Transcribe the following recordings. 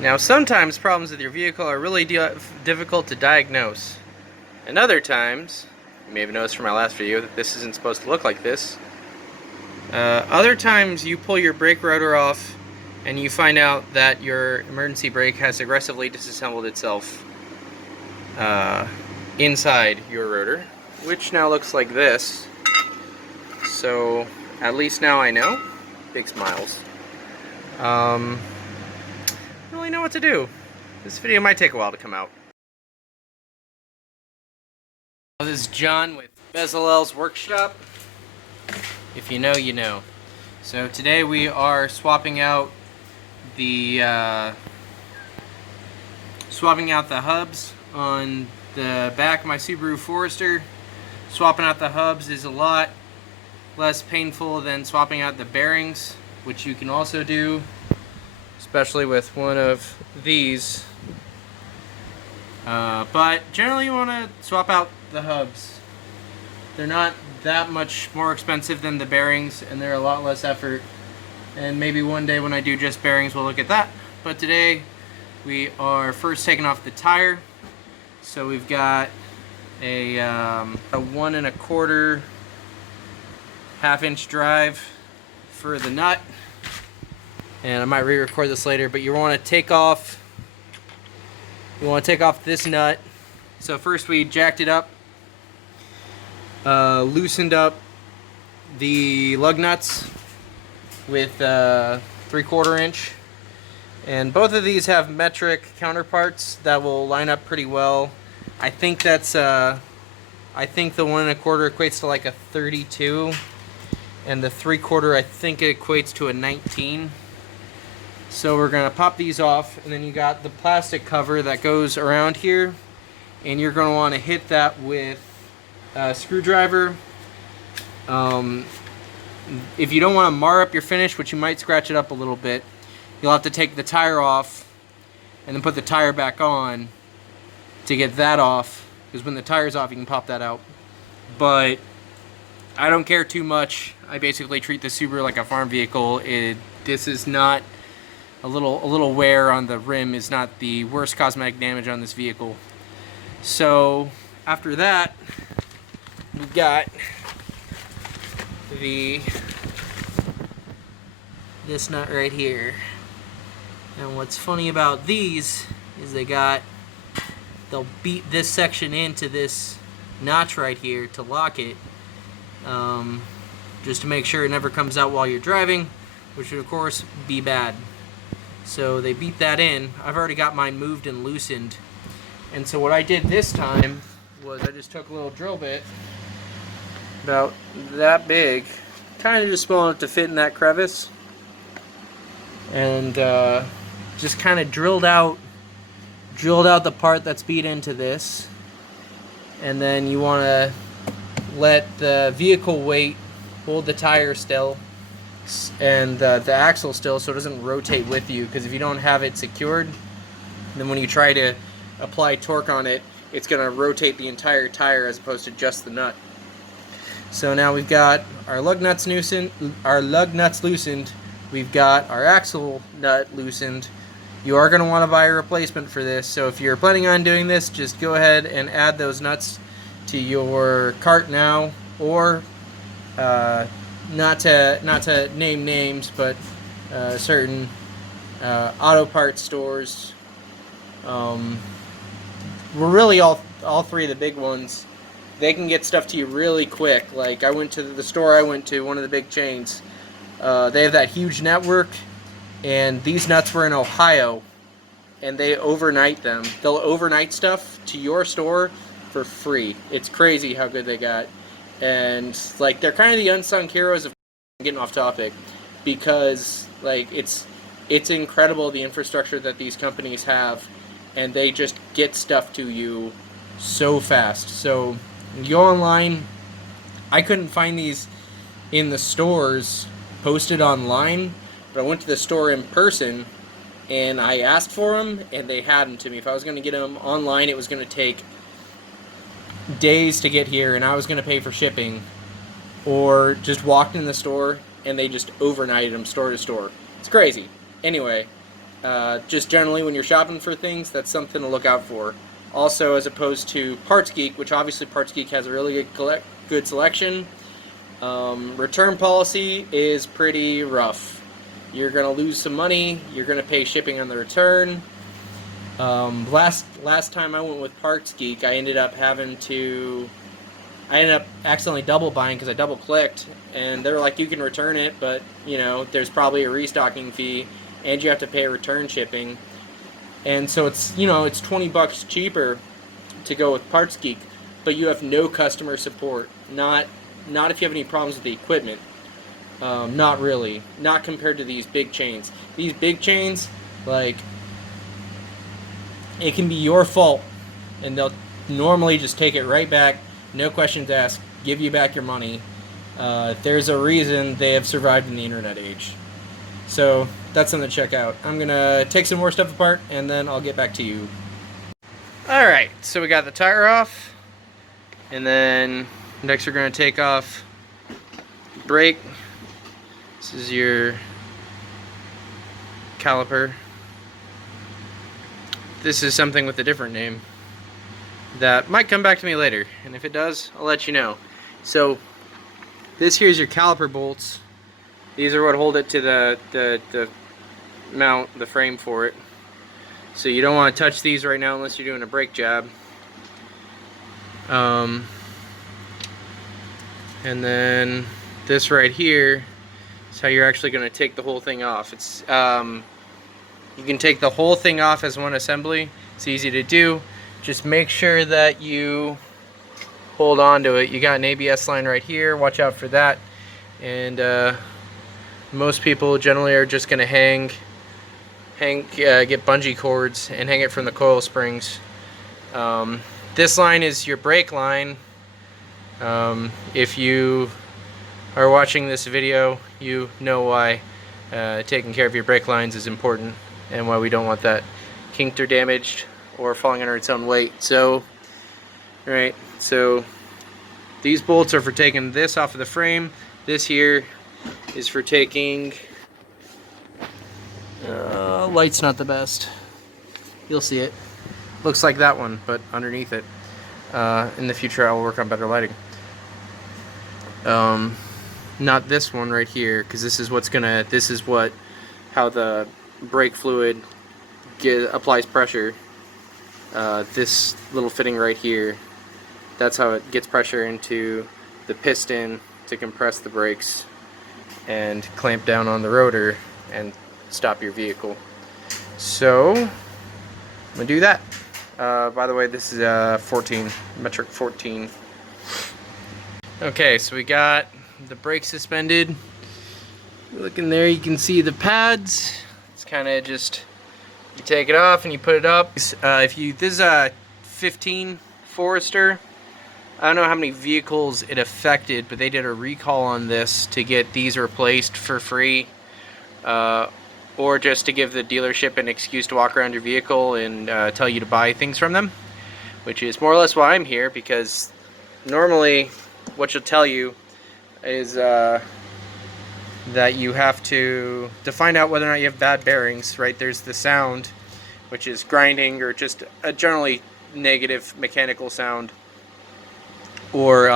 Now, sometimes problems with your vehicle are really difficult to diagnose. And other times, you may have noticed from my last video that this isn't supposed to look like this. Other times you pull your brake rotor off and you find out that your emergency brake has aggressively disassembled itself inside your rotor, which now looks like this. So at least now I know. Big smiles. I don't really know what to do. This video might take a while to come out. This is John with Bezalel's workshop. If you know, you know. So today we are swapping out the hubs on the back of my Subaru Forester. Swapping out the hubs is a lot less painful than swapping out the bearings, which you can also do, especially with one of these. But generally you want to swap out the hubs. They're not that much more expensive than the bearings, and they're a lot less effort. And maybe one day when I do just bearings we'll look at that. But today we are first taking off the tire. So we've got a 1 1/4 half-inch drive for the nut. And I might re-record this later, but you want to take off this nut. So first we jacked it up, loosened up the lug nuts with 3/4 inch, and both of these have metric counterparts that will line up pretty well. I think that's I think the 1 1/4 equates to like a 32, and the 3/4 I think it equates to a 19. So we're gonna pop these off, and then you got the plastic cover that goes around here, and you're gonna want to hit that with a screwdriver. If you don't want to mar up your finish, which you might scratch it up a little bit, you'll have to take the tire off and then put the tire back on to get that off, because when the tire's off you can pop that out. But I don't care too much. I basically treat the Subaru like a farm vehicle. This is not a little wear on the rim is not the worst cosmetic damage on this vehicle. So after that, we've got this nut right here. And what's funny about these is they'll beat this section into this notch right here to lock it, just to make sure it never comes out while you're driving, which would of course be bad. So they beat that in. I've already got mine moved and loosened. And so what I did this time was I just took a little drill bit, about that big, kind of just small enough to fit in that crevice, and just kind of drilled out the part that's beat into this. And then you want to let the vehicle weight hold the tire still and the axle still, so it doesn't rotate with you, because if you don't have it secured, then when you try to apply torque on it, it's going to rotate the entire tire as opposed to just the nut. So now we've got our lug nuts loosened, we've got our axle nut loosened. You are going to want to buy a replacement for this, so if you're planning on doing this, just go ahead and add those nuts to your cart now, or not to name names, but certain auto parts stores. We're really all three of the big ones. They can get stuff to you really quick. Like I went to the store I went to, one of the big chains. They have that huge network, and these nuts were in Ohio, and they overnight them. They'll overnight stuff to your store for free. It's crazy how good they got. And like they're kind of the unsung heroes of getting off topic, because like it's incredible the infrastructure that these companies have, and they just get stuff to you so fast. So you go online. I couldn't find these in the stores posted online, but I went to the store in person and I asked for them, and they had them to me. If I was going to get them online, it was going to take days to get here, and I was going to pay for shipping, or just walked in the store and they just overnighted them store to store. It's crazy. Anyway, Just generally when you're shopping for things, that's something to look out for. Also, as opposed to Parts Geek, which obviously Parts Geek has a really good selection, return policy is pretty rough. You're going to lose some money. You're going to pay shipping on the return. Last time I went with Parts Geek, I ended up accidentally double buying because I double clicked, and they're like, you can return it, but you know, there's probably a restocking fee, and you have to pay return shipping, and so it's, you know, it's $20 cheaper to go with Parts Geek, but you have no customer support. Not if you have any problems with the equipment. Not really. Not compared to these big chains. These big chains, like, it can be your fault, and they'll normally just take it right back, no questions asked, give you back your money. There's a reason they have survived in the internet age. So that's something to check out. I'm gonna take some more stuff apart, and then I'll get back to you. Alright, so we got the tire off, and then next we're gonna take off the brake. This is your caliper. This is something with a different name that might come back to me later, and if it does, I'll let you know. So this here is your caliper bolts. These are what hold it to the mount, the frame for it. So you don't want to touch these right now unless you're doing a brake job. And then this right here is how you're actually going to take the whole thing off. It's you can take the whole thing off as one assembly. It's easy to do. Just make sure that you hold on to it. You got an ABS line right here. Watch out for that. And most people generally are just going to get bungee cords and hang it from the coil springs. This line is your brake line. If you are watching this video, you know why taking care of your brake lines is important, and why we don't want that kinked or damaged or falling under its own weight. So, right, so these bolts are for taking this off of the frame. This here is for taking, light's not the best. You'll see it. Looks like that one, but underneath it. In the future I will work on better lighting. Not this one right here, because this is how the brake fluid applies pressure. This little fitting right here, that's how it gets pressure into the piston to compress the brakes and clamp down on the rotor and stop your vehicle. So I'm gonna do that. By the way, this is 14, metric 14. Okay, so we got the brake suspended. Look in there, you can see the pads. It's kind of just, you take it off and you put it up. This is a 15 Forester. I don't know how many vehicles it affected, but they did a recall on this to get these replaced for free, or just to give the dealership an excuse to walk around your vehicle and tell you to buy things from them, which is more or less why I'm here, because normally what she'll tell you is that you have to find out whether or not you have bad bearings, right? There's the sound, which is grinding or just a generally negative mechanical sound, or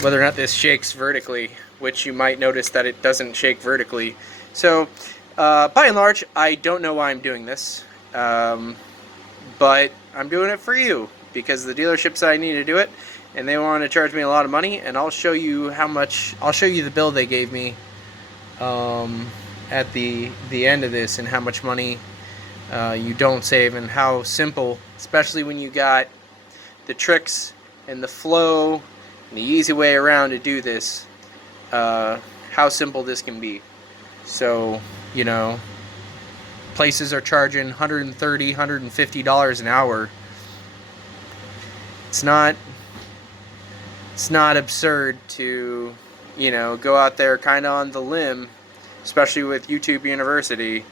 whether or not this shakes vertically, which you might notice that it doesn't shake vertically. So by and large, I don't know why I'm doing this, but I'm doing it for you because the dealership said I need to do it, and they want to charge me a lot of money, and I'll show you how much. I'll show you the bill they gave me at the end of this, and how much money you don't save, and how simple, especially when you got the tricks and the flow and the easy way around to do this, how simple this can be. So, you know, places are charging $130, $150 an hour. It's not absurd to, you know, go out there kind of on the limb, especially with YouTube University,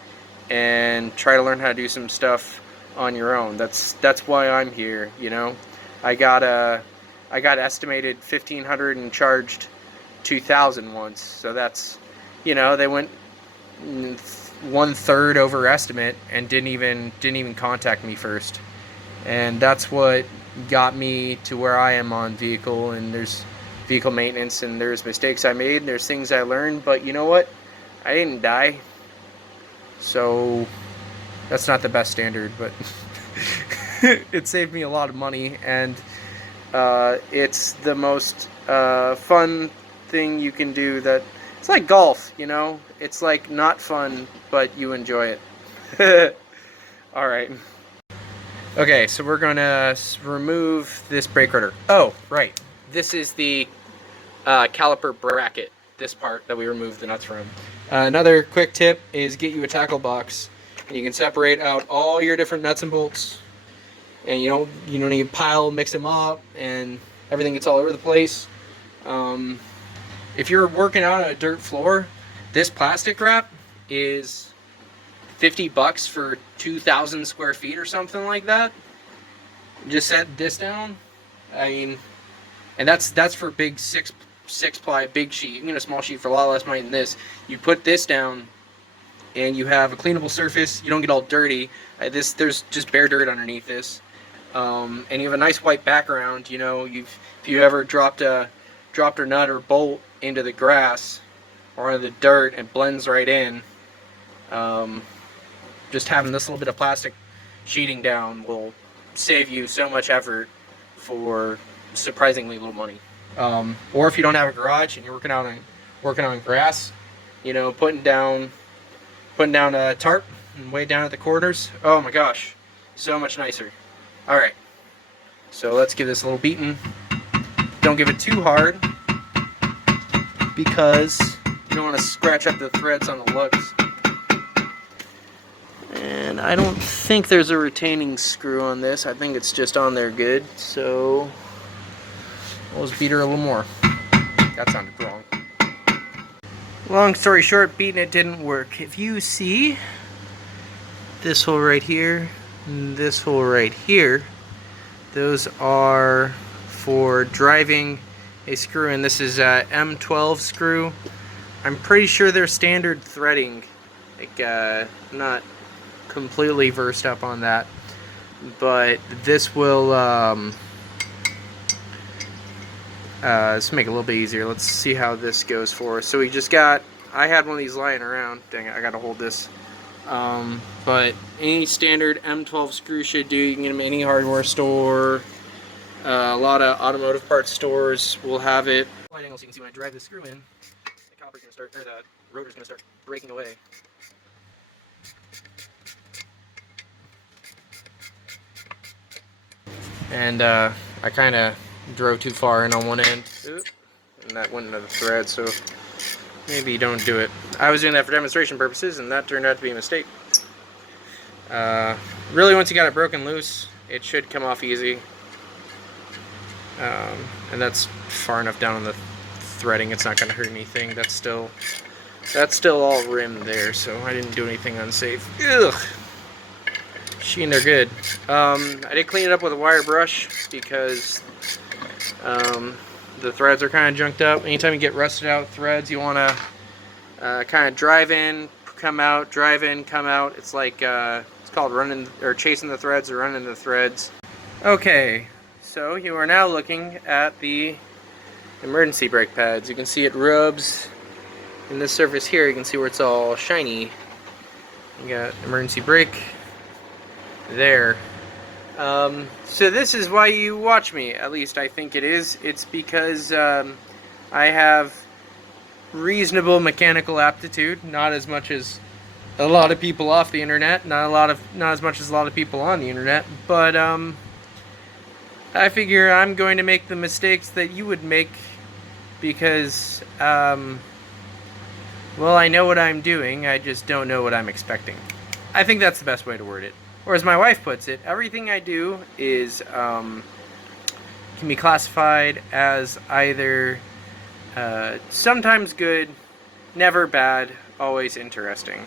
and try to learn how to do some stuff on your own. That's why I'm here, you know. I got estimated $1,500 and charged $2,000 once. So that's, you know, they went 1/3 over estimate and didn't even contact me first. And that's what got me to where I am on vehicle. And there's vehicle maintenance, and there's mistakes I made, and there's things I learned, but you know what? I didn't die. So that's not the best standard, but it saved me a lot of money, and it's the most fun thing you can do. That it's like golf, you know? It's like not fun, but you enjoy it. All right. Okay, so we're gonna remove this brake rotor. Oh, right. This is the caliper bracket, this part that we removed the nuts from. Another quick tip is get you a tackle box, and you can separate out all your different nuts and bolts. And you don't need to pile, mix them up, and everything gets all over the place. If you're working out on a dirt floor, this plastic wrap is $50 for 2,000 square feet or something like that. Just set this down. I mean, and that's for big six ply big sheet. You can get a small sheet for a lot less money than this. You put this down, and you have a cleanable surface. You don't get all dirty. There's just bare dirt underneath this, and you have a nice white background. You know, if you ever dropped a nut or bolt into the grass or into the dirt, it blends right in. Just having this little bit of plastic sheeting down will save you so much effort for surprisingly little money. Or if you don't have a garage and you're working on grass, you know, putting down a tarp and way down at the corners. Oh my gosh, so much nicer. All right, so let's give this a little beating. Don't give it too hard because you don't want to scratch up the threads on the lugs. And I don't think there's a retaining screw on this. I think it's just on there good. So we'll just beat her a little more. That sounded wrong. Long story short, beating it didn't work. If you see this hole right here and this hole right here, those are for driving a screw in. This is a M12 screw. I'm pretty sure they're standard threading. Like, I'm not completely versed up on that, but this will let's make it a little bit easier. Let's see how this goes for us. So we just got, I had one of these lying around. Dang it, I gotta hold this. But any standard M12 screw should do. You can get them at any hardware store. A lot of automotive parts stores will have it. Wide angle, so you can see when I drive the screw in, the copper's gonna start, or the rotor's gonna start breaking away. And I kind of drove too far in on one end, and that went into the thread, so maybe don't do it. I was doing that for demonstration purposes, and that turned out to be a mistake. Really, once you got it broken loose, it should come off easy. And that's far enough down on the threading, it's not going to hurt anything. That's still all rimmed there, so I didn't do anything unsafe. Ugh. Sheen, they're good. I did clean it up with a wire brush because the threads are kind of junked up. Anytime you get rusted out threads, you want to kind of drive in, come out, drive in, come out. It's like it's called running or chasing the threads or running the threads. Okay, so you are now looking at the emergency brake pads. You can see it rubs in this surface here. You can see where it's all shiny. You got emergency brake there. So this is why you watch me, at least I think it is. It's because I have reasonable mechanical aptitude, not as much as a lot of people off the internet, not as much as a lot of people on the internet, but I figure I'm going to make the mistakes that you would make because well, I know what I'm doing, I just don't know what I'm expecting. I think that's the best way to word it. Or as my wife puts it, everything I do is can be classified as either sometimes good, never bad, always interesting.